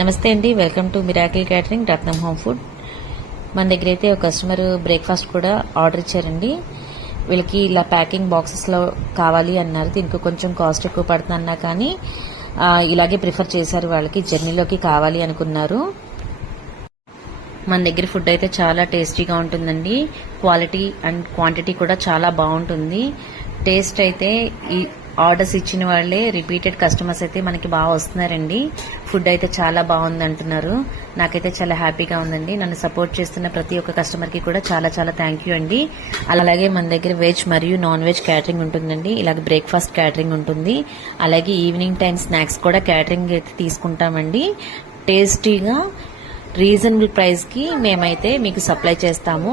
నమస్తే అండి, welcome to miracle catering Ratnam home food. మన దగ్గర అయితే ఒక కస్టమర్ బ్రేక్ఫాస్ట్ కూడా ఆర్డర్ ఇచ్చారండి. వీళ్ళకి ఇలా ప్యాకింగ్ బాక్సెస్లో కావాలి అన్నారు. దీనికి కొంచెం కాస్ట్ ఎక్కువ పడుతుందన్నా కానీ ఇలాగే ప్రిఫర్ చేశారు. వాళ్ళకి జర్నీలోకి కావాలి అనుకున్నారు. మన దగ్గర ఫుడ్ అయితే చాలా టేస్టీగా ఉంటుందండి. క్వాలిటీ అండ్ క్వాంటిటీ కూడా చాలా బాగుంటుంది. టేస్ట్ అయితే ఈ ఆర్డర్స్ ఇచ్చిన వాళ్ళే రిపీటెడ్ కస్టమర్స్ అయితే మనకి బాగా వస్తున్నారండి. ఫుడ్ అయితే చాలా బాగుంది అంటున్నారు. నాకైతే చాలా హ్యాపీగా ఉందండి. నన్ను సపోర్ట్ చేస్తున్న ప్రతి ఒక్క కస్టమర్కి కూడా చాలా చాలా థ్యాంక్ యూ అండి. అలాగే మన దగ్గర వెజ్ మరియు నాన్ వెజ్ క్యాటరింగ్ ఉంటుందండి. ఇలాగే బ్రేక్ఫాస్ట్ క్యాటరింగ్ ఉంటుంది. అలాగే ఈవినింగ్ టైం స్నాక్స్ కూడా క్యాటరింగ్ అయితే తీసుకుంటామండి. టేస్టీగా రీజనబుల్ ప్రైస్కి మేమైతే మీకు సప్లై చేస్తాము.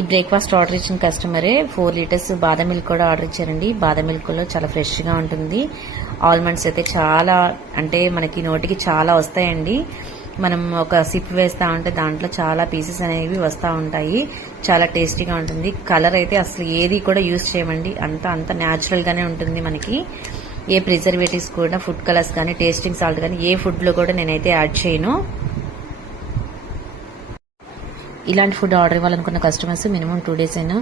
ఈ బ్రేక్ఫాస్ట్ ఆర్డర్ ఇచ్చిన కస్టమరే 4 లీటర్స్ బాదం మిల్క్ కూడా ఆర్డర్ ఇచ్చారండి. బాదం మిల్క్లో చాలా ఫ్రెష్గా ఉంటుంది. ఆల్మండ్స్ అయితే చాలా అంటే మనకి నోటికి చాలా వస్తాయండి. మనం ఒక సిప్ వేస్తూ ఉంటే దాంట్లో చాలా పీసెస్ అనేవి వస్తూ ఉంటాయి. చాలా టేస్టీగా ఉంటుంది. కలర్ అయితే అసలు ఏది కూడా యూజ్ చేయమండి. అంత న్యాచురల్గానే ఉంటుంది. మనకి ఏ ప్రిజర్వేటివ్స్ కూడా, ఫుడ్ కలర్స్ కానీ, టేస్టింగ్ సాల్ట్ కానీ ఏ ఫుడ్లో కూడా నేనైతే యాడ్ చేయను. ఇలాంటి ఫుడ్ ఆర్డర్ ఇవ్వాలనుకున్న కస్టమర్స్ మినిమం 2 days అయినా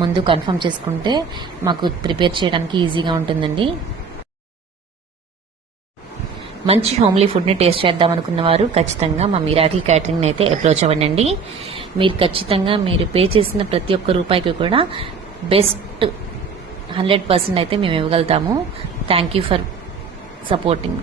ముందు కన్ఫర్మ్ చేసుకుంటే మాకు ప్రిపేర్ చేయడానికి ఈజీగా ఉంటుందండి. మంచి హోమ్లీ ఫుడ్ని టేస్ట్ చేద్దాం అనుకున్న వారు ఖచ్చితంగా మా మిరాకిల్ క్యాటరింగ్ని అయితే అప్రోచ్ అవ్వండి. మీరు ఖచ్చితంగా మీరు పే చేసిన ప్రతి ఒక్క రూపాయికి కూడా బెస్ట్ 100% అయితే మేము ఇవ్వగలుగుతాము. Thank you for supporting.